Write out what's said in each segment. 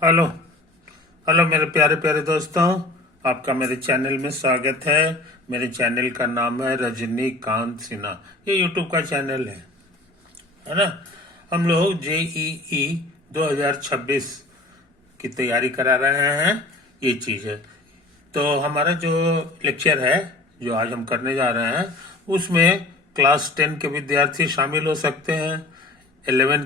Hello hello मेरे प्यारे प्यारे दोस्तों, आपका मेरे चैनल में स्वागत है। मेरे चैनल का नाम है रजनीकांत सिन्हा। ये यूट्यूब का चैनल है ना। हम लोग JEE 2026 की तैयारी करा रहे हैं। ये चीज़ है। तो हमारा जो लेक्चर है, जो आज हम करने जा रहे हैं, उसमें क्लास 10 के विद्यार्थी शामिल हो सकते हैं। 11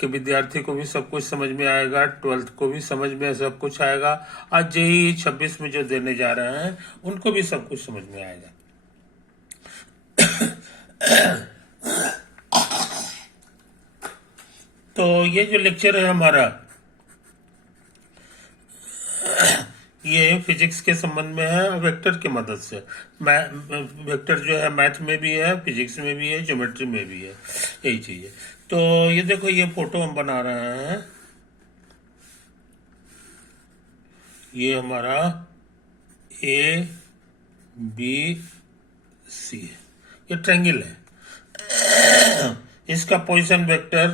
के विद्यार्थी को भी सब कुछ समझ में आएगा, 12th को भी समझ में सब कुछ आएगा। आज JEE 26 में जो देने जा रहे हैं उनको भी सब कुछ समझ में आएगा। तो ये जो लेक्चर है हमारा, ये फिजिक्स के संबंध में है, वेक्टर की मदद से। वेक्टर जो है मैथ में भी है, फिजिक्स में भी है, ज्योमेट्री में भी है, यही चीज है। तो ये देखो, ये फोटो हम बना रहे हैं। ये हमारा ABC है, ये ट्रायंगल है। इसका पोजीशन वेक्टर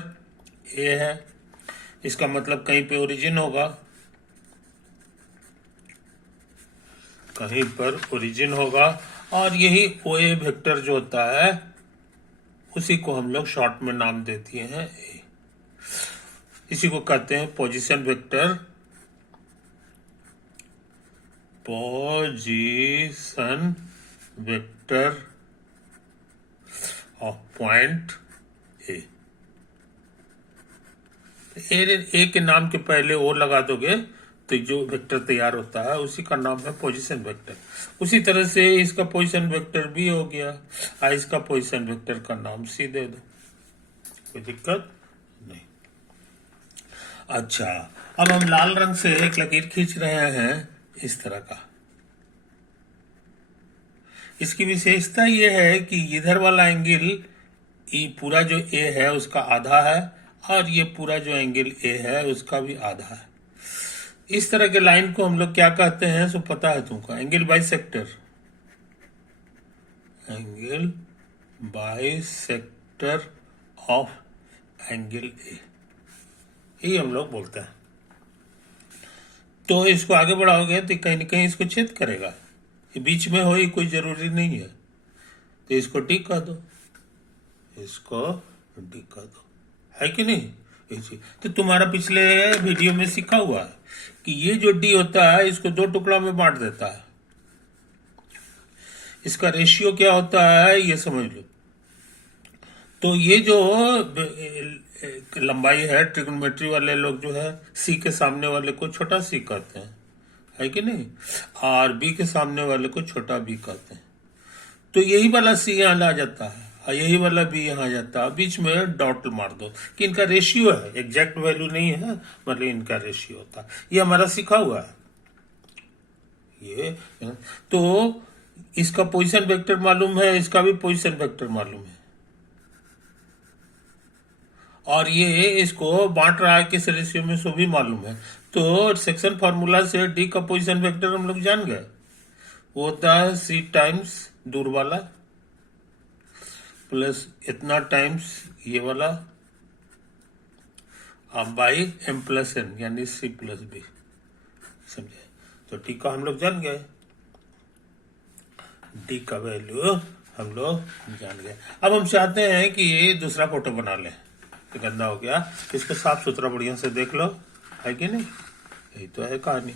A है। इसका मतलब कहीं पे ओरिजिन होगा, कहीं पर ओरिजिन होगा। और यही OA वेक्टर जो होता है, उसी को हम लोग शॉर्ट में नाम दे दिए हैं A। इसी को कहते हैं position vector. Position vector of point A। ए के नाम के पहले O लगा दोगे तो जो वेक्टर तैयार होता है उसी का नाम है पोजीशन वेक्टर। उसी तरह से इसका पोजीशन वेक्टर भी हो गया। इसका पोजीशन वेक्टर का नाम C दे दो, कोई दिक्कत नहीं। अच्छा, अब हम लाल रंग से एक लकीर खींच रहे हैं इस तरह का। इसकी विशेषता यह है कि इधर वाला एंगल, ये पूरा जो A है उसका आधा है, और ये पूरा जो एंगल A है उसका भी आधा है। इस तरह के लाइन को हम लोग क्या कहते हैं, सो पता है तुमको? Angle bisector. Angle bisector of angle A, यही हम लोग बोलते हैं। तो इसको आगे बढ़ाओगे तो कहीं ना कहीं इसको छेद करेगा। ये बीच में हो, ये कोई जरूरी नहीं है। तो इसको टिक कर दो, इसको टिक कर दो, है कि नहीं? तो तुम्हारा पिछले वीडियो में सीखा हुआ है कि ये जो D होता है इसको दो टुकड़ा में बांट देता है। इसका रेशियो क्या होता है ये समझ लो। तो ये जो लंबाई है, ट्रिग्नोमेट्री वाले लोग जो है C के सामने वाले को छोटा C कहते हैं, है कि नहीं? और B के सामने वाले को छोटा B कहते हैं। तो यही वाला C यहाँ आ जाता है और यही वाला B यहाँ आ जाता है। बीच में डॉट मार दो कि इनका रेशियो है, एग्जैक्ट वैल्यू नहीं है, मतलब इनका रेशियो होता है। ये हमारा सीखा हुआ है ये। तो इसका पोजीशन वेक्टर मालूम है, इसका भी पोजीशन वेक्टर मालूम है, और ये इसको बांट रहा है किस रेशियो में, सो भी मालूम है। तो सेक्शन फार्मूला से D का पोजीशन वेक्टर हम लोग जान गए। वो होता है C टाइम्स दूर वाला प्लस इतना टाइम्स ये वाला, अब बाई M प्लस N, यानी C प्लस B। समझे? तो D का हम लोग जान गए, D का वैल्यू हम लोग जान गए। अब हम चाहते हैं कि ये दूसरा फोटो बना लें। तो गंदा हो गया, इसको साफ सुथरा बढ़िया से देख लो, है कि नहीं? यही तो है कहानी,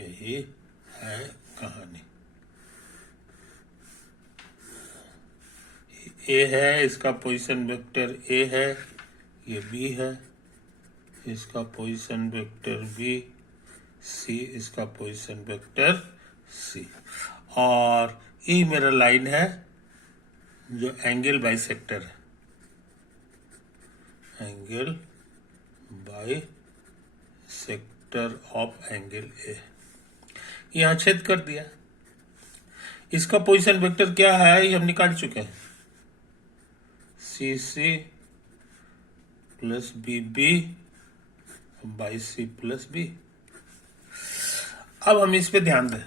यही है कहानी। A है, इसका पोजीशन वेक्टर A है, ये B है, इसका पोजीशन वेक्टर B, C इसका पोजीशन वेक्टर C, और ये मेरा लाइन है जो एंगल बाइसेक्टर है, angle by sector of angle A। यहां छेद कर दिया। इसका पोजीशन वेक्टर क्या है ये हम निकाल चुके हैं, CC plus BB by C plus B। अब हम इस पे ध्यान दें।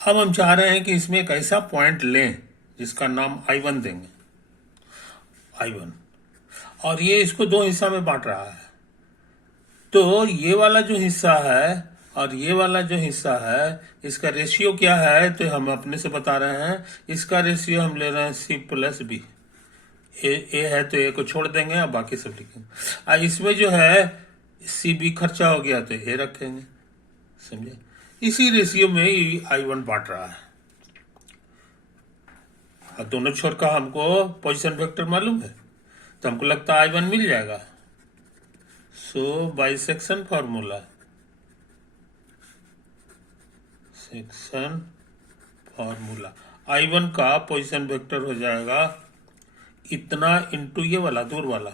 अब हम चाह रहे हैं कि इसमें एक ऐसा पॉइंट लें जिसका नाम I1 देंगे, I1। और ये इसको दो हिस्सा में बांट रहा है। तो ये वाला जो हिस्सा है और ये वाला जो हिस्सा है, इसका रेशियो क्या है तो हम अपने से बता रहे हैं। इसका रेशियो हम ले रहे हैं C+B। ए है तो ए को छोड़ देंगे और बाकी सब लिखेंगे। इसमें जो है CB खर्चा हो गया तो ए रखेंगे, समझे। इसी रेशियो में I1 बांट रहा है। और दोनों छोर का हमको पोजीशन वेक्टर मालूम है, तो हमको लगता है I1 मिल जाएगा। So bisection formula, section formula, I1 का पोजीशन वेक्टर हो जाएगा इतना इंटू ये वाला दूर वाला,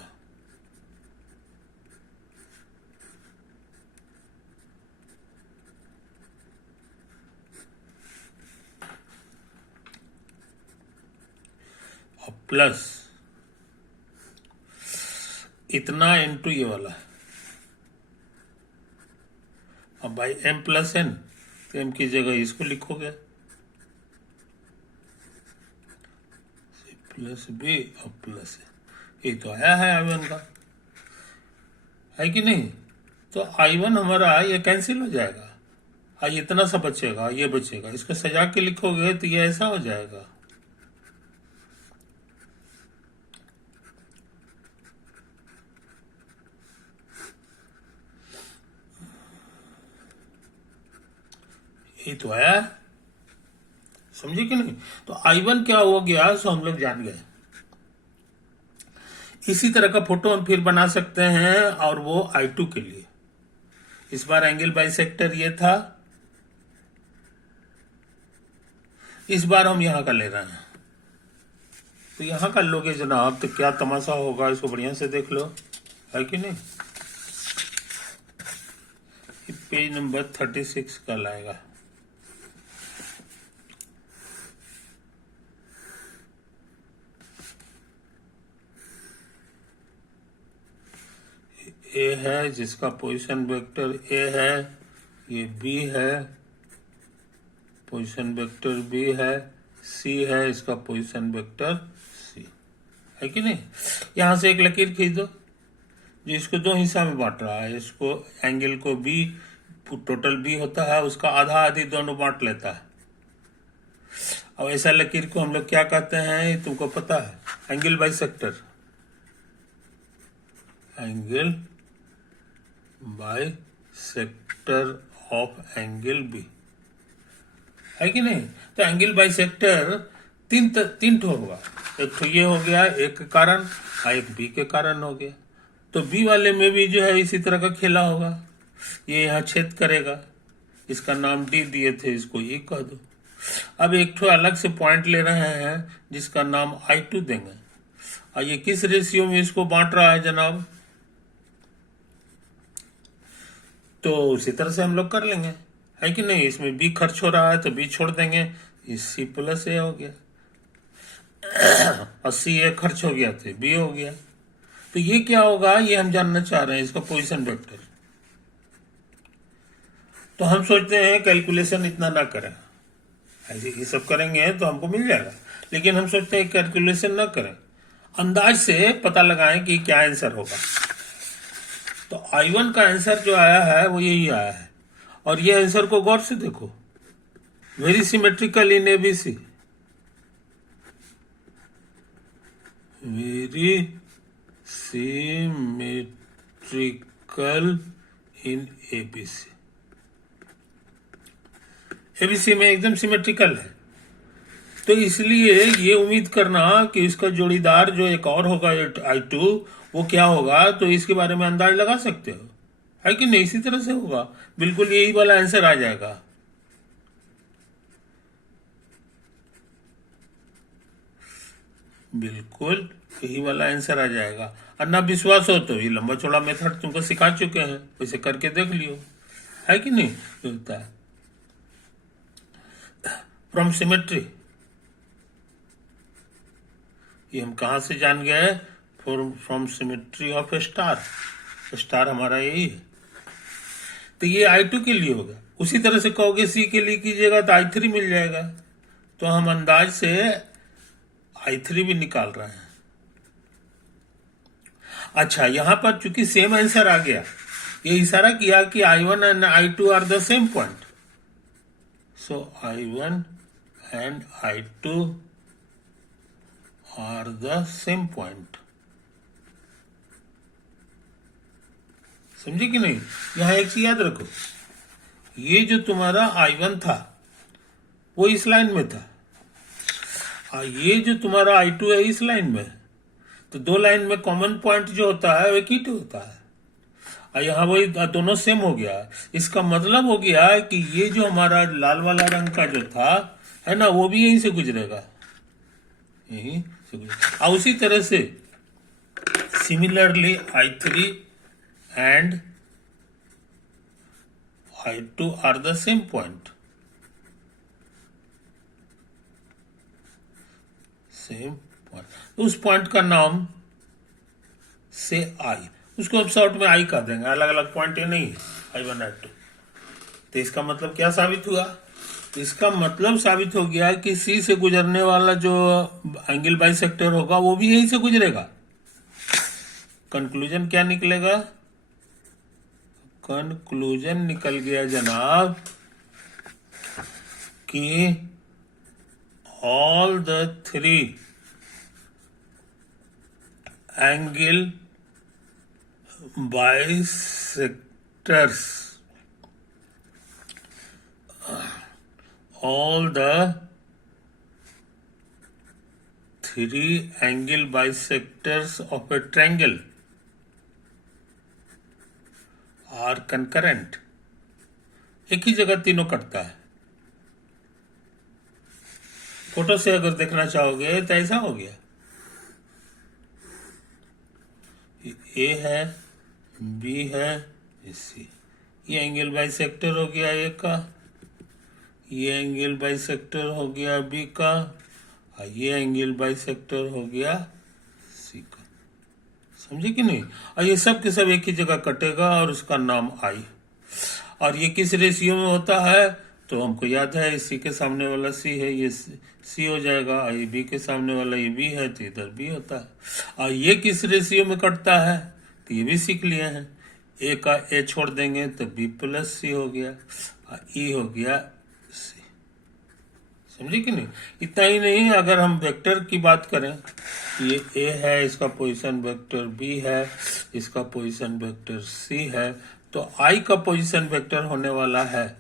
और प्लस इतना इंटू ये वाला। अब भाई M प्लस N, तो M की जगह इसको लिखोगे C+B और प्लस ये तो आया है I1 का, है कि नहीं। तो I1 हमारा ये कैंसिल हो जाएगा, ये इतना सा बचेगा, ये बचेगा। इसको सजा के लिखोगे तो ये ऐसा हो जाएगा। ये तो आया, समझे कि नहीं। तो I1 क्या हो गया सो हम लोग जान गए। इसी तरह का फोटो हम फिर बना सकते हैं, और वो I2 के लिए। इस बार एंगल बाइसेक्टर ये था, इस बार हम यहां का ले रहे हैं। तो यहां का लोगे जनाब तो क्या तमाशा होगा, इसको बढ़िया से देख लो, है कि नहीं। पेज नंबर 36 का लाएगा। ए है जिसका पोजीशन वेक्टर ए है, ये बी है, पोजीशन वेक्टर बी है, सी है, इसका पोजीशन वेक्टर सी, है कि नहीं। यहां से एक लकीर खींच दो जो इसको दो हिस्सा में बांट रहा है। इसको एंगल को बी, टोटल बी होता है, उसका आधा आधी दोनों बांट लेता है। अब ऐसा लकीर को हम लोग क्या कहते हैं तुमको पता है, angle bisector, angle bisector of angle B, है कि नहीं। तो एंगल बाइसेक्टर तीन ठो होगा। एक तो ये हो गया एक कारण, और एक बी के कारण हो गया। तो बी वाले में भी जो है इसी तरह का खेला होगा, ये यहाँ छेद करेगा, इसका नाम डी दिए थे, इसको ई कह दो। अब एक ठो अलग से पॉइंट ले रहे हैं जिसका नाम I2 देंगे, और ये किस रेशियो में इसको बांट रहा है जनाब, तो उसी तरह से हम लोग कर लेंगे, है कि नहीं। इसमें बी खर्च हो रहा है तो बी छोड़ देंगे, C+A हो गया, और C खर्च हो गया तो बी हो गया। तो ये क्या होगा ये हम जानना चाह रहे हैं, इसका पोजीशन वेक्टर। तो हम सोचते हैं कैलकुलेशन इतना ना करें, ऐसे ये सब करेंगे तो हमको मिल जाएगा, लेकिन हम सोचते हैं कैलकुलेशन ना करें, अंदाज से पता लगाएं कि क्या आंसर होगा। तो I1 का आंसर जो आया है वो यही आया है, और ये आंसर को गौर से देखो, very symmetrical in ABC, very symmetrical in ABC। ABC में एकदम सिमेट्रिकल है, तो इसलिए ये उम्मीद करना कि इसका जोड़ीदार जो एक और होगा I2 वो क्या होगा, तो इसके बारे में अंदाज लगा सकते हो, है कि नहीं। इसी तरह से होगा, बिल्कुल यही वाला आंसर आ जाएगा। बिल्कुल यही वाला आंसर आ जाएगा। और ना विश्वास हो तो ये लंबा चौड़ा मेथड तुमको सिखा चुके हैं, वैसे करके देख लियो, है कि नहीं। होता है फ्रॉम सिमेट्री, ये हम कहां से जान गए, from symmetry of A star. Star हमारा यही है, तो ये I2 के लिए होगा। उसी तरह से कहोगे C के लिए कीजिएगा तो I3 मिल जाएगा। तो हम अंदाज से I3 भी निकाल रहे हैं, अच्छा, यहां पर चूंकि सेम आंसर आ गया, ये इशारा किया कि I1 and I2 are the same point, so I1 and I2 are the same point. समझे कि नहीं? यहां एक चीज याद रखो, ये जो तुम्हारा I1 था वो इस लाइन में था, और ये जो तुम्हारा I2 है इस लाइन में, तो दो लाइन में कॉमन पॉइंट जो होता है वो एक ही होता है, और यहाँ वही दोनों सेम हो गया। इसका मतलब हो गया कि ये जो हमारा लाल वाला रंग का जो था है ना, वो भी यहीं से गुजरेगा, यहीं से गुजरेगा। और उसी तरह से similarly I3 and I2 are the same point, same point. उस पॉइंट का नाम से आई, उसको अब शॉर्ट में आई कर देंगे, अलग अलग पॉइंट नहीं है I1 I2। तो इसका मतलब क्या साबित हुआ? तो इसका मतलब साबित हो गया कि सी से गुजरने वाला जो एंगल बाइसेक्टर होगा वो भी यहीं से गुजरेगा। कंक्लूजन क्या निकलेगा? कंक्लूजन निकल गया जनाब कि all the three angle bisectors, all the three angle bisectors of a triangle are concurrent। एक ही जगह तीनों कटता है। फोटो से अगर देखना चाहोगे तो ऐसा हो गया, ए है, बी है, सी, ये एंगल बाइसेक्टर हो गया ए का, ये एंगल बाइसेक्टर हो गया बी का, और ये एंगल बाइसेक्टर हो गया सी का। समझे कि नहीं? और ये सब के सब एक ही जगह कटेगा और उसका नाम आई। और ये किस रेशियो में होता है? तो हमको याद है, सी के सामने वाला सी है, ये सी हो जाएगा, और ये बी के सामने वाला ये बी है, तो इधर बी होता है। और ये किस रेशियो में कटता है तो ये भी सीख लिए हैं। ए का ए छोड़ देंगे तो बी प्लस सी हो गया, और ई हो गया सी। समझे कि नहीं? इतना ही नहीं, अगर हम वेक्टर की बात करें, ये ए है, इसका पोजीशन वेक्टर बी है, इसका पोजीशन वेक्टर सी है, तो आई का पोजीशन वेक्टर होने वाला है,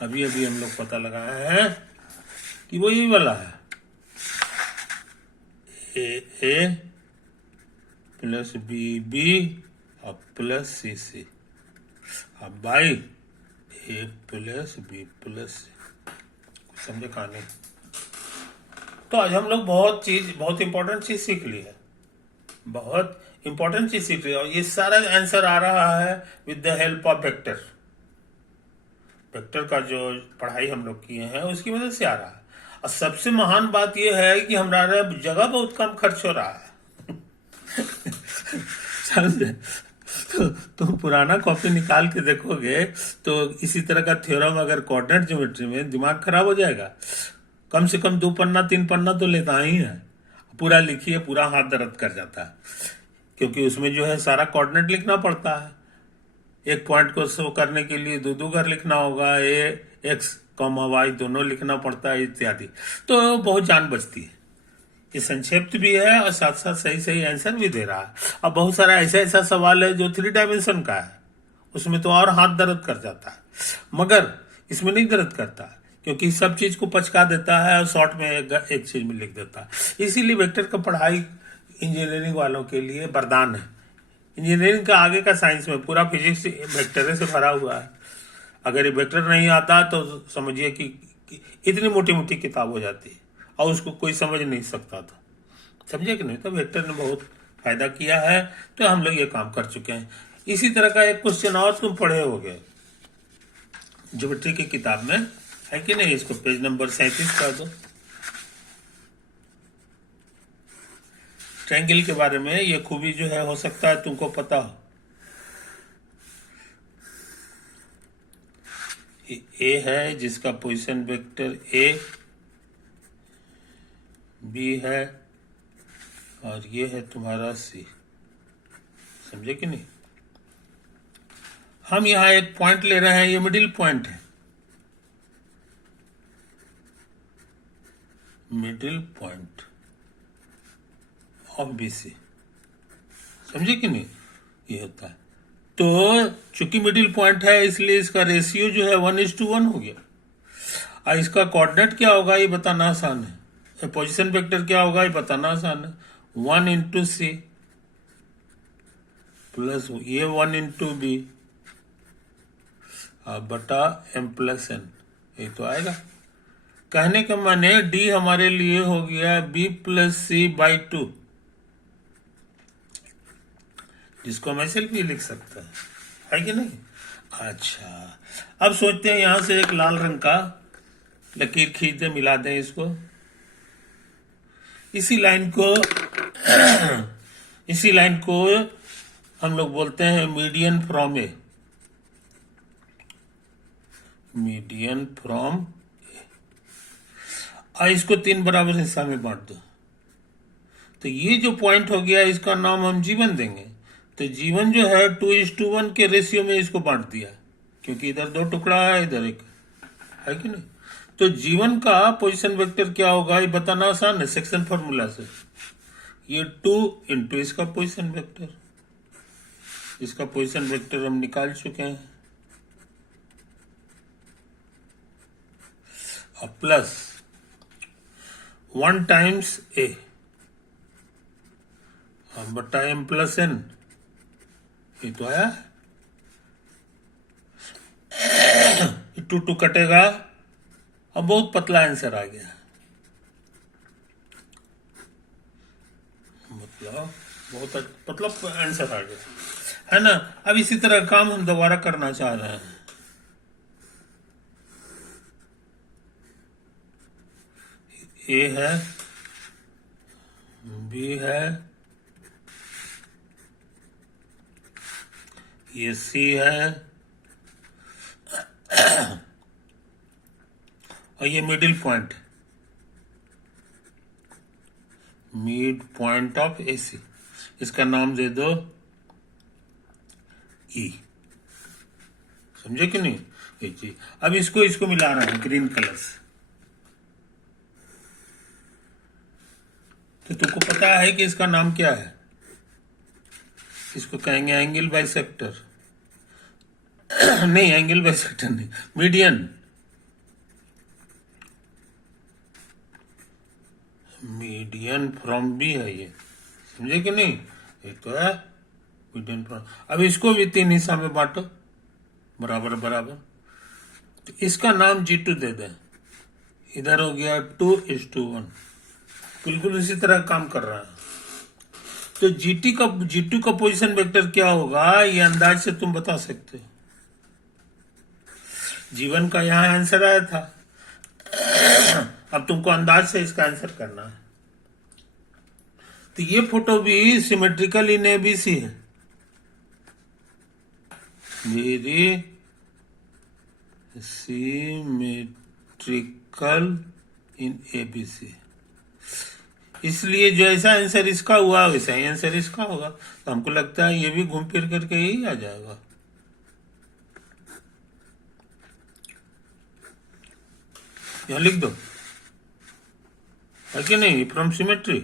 अभी अभी हम लोग पता लगाए हैं कि वो यही वाला है, ए प्लस बी बी और प्लस सी सी। अब by A plus B plus C. समझे कहानी? तो आज हम लोग बहुत इंपॉर्टेंट चीज सीख ली है, बहुत इंपॉर्टेंट चीज सीख ली है, और ये सारा आंसर आ रहा है with the help of vector. Vector का जो पढ़ाई हम लोग किए हैं उसकी मदद से आ रहा है। और सबसे महान बात यह है कि हमारा जगह बहुत कम खर्च हो रहा है। समझे? तो तुम पुराना कॉपी निकाल के देखोगे तो इसी तरह का थ्योरम अगर कोऑर्डिनेट ज्योमेट्री में, दिमाग खराब हो जाएगा। कम से कम 2 पन्ना 3 पन्ना तो लेता ही है, पूरा लिखिए, पूरा हाथ दर्द कर जाता है, क्योंकि उसमें जो है सारा कोऑर्डिनेट लिखना पड़ता है। एक पॉइंट को शो करने के लिए दो घर लिखना होगा, ए एक्स कॉमा वाई दोनों लिखना पड़ता है इत्यादि। तो बहुत जान बचती है। ये संक्षिप्त भी है और साथ साथ सही सही आंसर भी दे रहा है। अब बहुत सारा ऐसा सवाल है जो 3 डायमेंशन का है, उसमें तो और हाथ दर्द कर जाता है, मगर इसमें नहीं दर्द करता, क्योंकि सब चीज को पचका देता है और शॉर्ट में एक चीज में लिख देता है। इसीलिए वेक्टर का पढ़ाई इंजीनियरिंग वालों के लिए वरदान है। इंजीनियरिंग का आगे का साइंस में पूरा फिजिक्स वेक्टर से भरा हुआ है। अगर ये वेक्टर नहीं आता तो समझिए कि इतनी मोटी मोटी किताब हो जाती है और उसको कोई समझ नहीं सकता था। समझे कि नहीं? तो वेक्टर ने बहुत फायदा किया है, तो हम लोग ये काम कर चुके हैं। इसी तरह का एक क्वेश्चन और तुम पढ़े होगे ज्योमेट्री की किताब में, है कि नहीं? इसको पेज नंबर 37 कर दो। ट्रायंगल के बारे में ये खूबी जो है, हो सकता है तुमको पता हो। ए है जिसका पोजीशन वेक्टर ए, बी है और ये है तुम्हारा सी। समझे कि नहीं? हम यहां एक पॉइंट ले रहे हैं, ये मिडिल पॉइंट है, मिडिल पॉइंट ऑफ बीसी। समझे कि नहीं? ये होता है। तो चूंकि मिडिल पॉइंट है इसलिए इसका रेशियो जो है 1:1 हो गया। और इसका कोऑर्डिनेट क्या होगा ये बताना आसान है, पोजीशन वेक्टर क्या होगा ये बताना आसान है। 1 इंटू सी प्लस ये 1 इंटू बी बटा m प्लस एन, ये तो आएगा। कहने का माने डी हमारे लिए हो गया b प्लस सी बाई 2, जिसको हम ऐसे भी लिख सकते है कि नहीं? अच्छा, अब सोचते हैं यहां से एक लाल रंग का लकीर खींच दे, मिला दें इसको, इसी लाइन को हम लोग बोलते हैं median from A, median from. इसको 3 बराबर हिस्सा में बांट दो, तो ये जो पॉइंट हो गया इसका नाम हम जीवन देंगे। तो जीवन जो है 2:1 के रेशियो में इसको बांट दिया, क्योंकि इधर 2 टुकड़ा है, इधर एक है कि नहीं? तो जीवन का पोजीशन वेक्टर क्या होगा ये बताना आसान है सेक्शन फॉर्मूला से। ये 2 इंटू इसका पोजीशन वेक्टर, इसका पोजीशन वेक्टर हम निकाल चुके हैं, और प्लस 1 टाइम्स ए बटा m प्लस एन, ये तो आया। 2 कटेगा, अब बहुत पतला आंसर आ गया, बहुत मतलब आंसर आ गया, है ना? अब इसी तरह काम हम दोबारा करना चाह रहे हैं। ए है, बी है, ये सी है, और ये middle point, mid point of AC, इसका नाम दे दो ई। समझे कि नहीं? ये चीज अब इसको मिला रहा है ग्रीन कलर से। तो तुमको पता है कि इसका नाम क्या है? इसको कहेंगे एंगल बाइसेक्टर। नहीं, एंगल बाइसेक्टर नहीं, मीडियन, मीडियन फ्रॉम बी है ये। समझे कि नहीं? एक तो है मीडियन फ्रॉम। अब इसको भी 3 हिस्सा में बांटो, बराबर बराबर। तो इसका नाम G2 दे दें, इधर हो गया 2:1, बिल्कुल इसी तरह काम कर रहा है। तो G2 का पोजीशन वेक्टर क्या होगा ये अंदाज से तुम बता सकते हो। जीवन का यहां आंसर आया था, अब तुमको अंदाज से इसका आंसर करना है। तो ये फोटो भी सिमेट्रिकल इन एबीसी है, मेरी सिमेट्रिकल इन एबीसी, इसलिए जो ऐसा आंसर इसका हुआ वैसा ही आंसर इसका होगा। तो हमको लगता है ये भी घूम फिर करके यही आ जाएगा। यहां लिख दो, है कि नहीं? फ्रॉम सिमेट्री,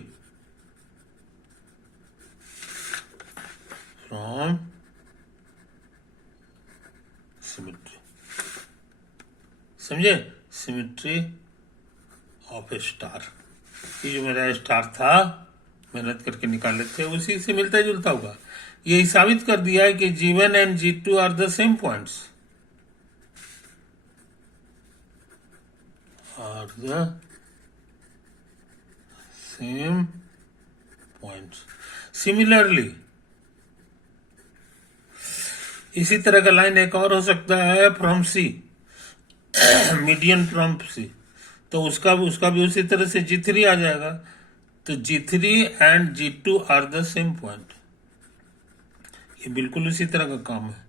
फ्रॉम सिमेट्री, समझे? सिमेट्री ऑफ ए स्टार, ये जो मेरा स्टार था मेहनत करके निकाले थे उसी से मिलता जुलता होगा। यही साबित कर दिया है कि G1 and G2 are the same points, are the same points. Similarly इसी तरह का लाइन एक और हो सकता है from C, median from C, तो उसका भी उसी तरह से G3 आ जाएगा। तो G3 and G2 are the same point, ये बिल्कुल उसी तरह का काम है।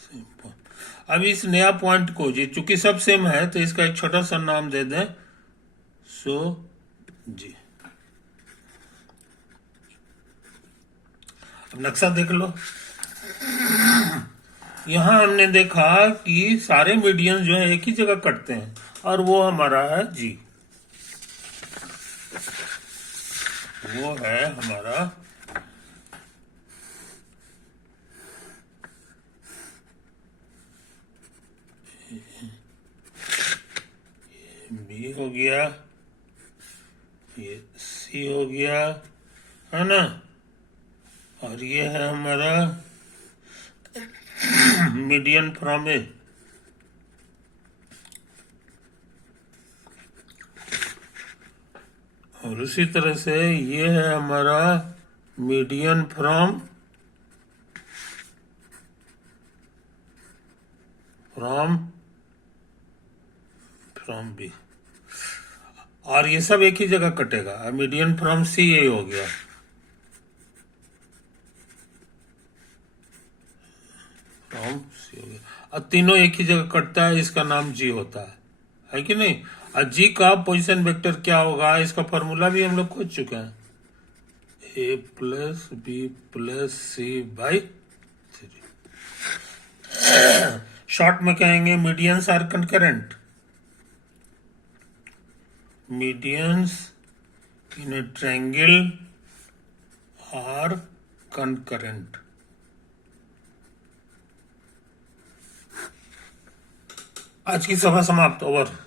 Same point. अब इस नया पॉइंट को, ये चूंकि सब सेम है तो इसका एक छोटा सा नाम दे दें सो जी। अब नक्शा देख लो। यहां हमने देखा कि सारे मीडियन जो है एक ही जगह कटते हैं और वो हमारा है जी। वो है हमारा बी हो गया, ये सी हो गया, है ना, और ये है हमारा मीडियन फ्रॉम ए। और उसी तरह से ये है हमारा median from from from B, और ये सब एक ही जगह कटेगा। मीडियन फ्रॉम सी ये हो गया, फ्रॉम सी हो गया, और तीनों एक ही जगह कटता है, इसका नाम जी होता है कि नहीं। और जी का पोजीशन वेक्टर क्या होगा, इसका फॉर्मूला भी हम लोग खोज चुके हैं, A plus B plus C by 3। Short में कहेंगे medians are concurrent, medians in a triangle are concurrent. आज की सभा समाप्त, ओवर।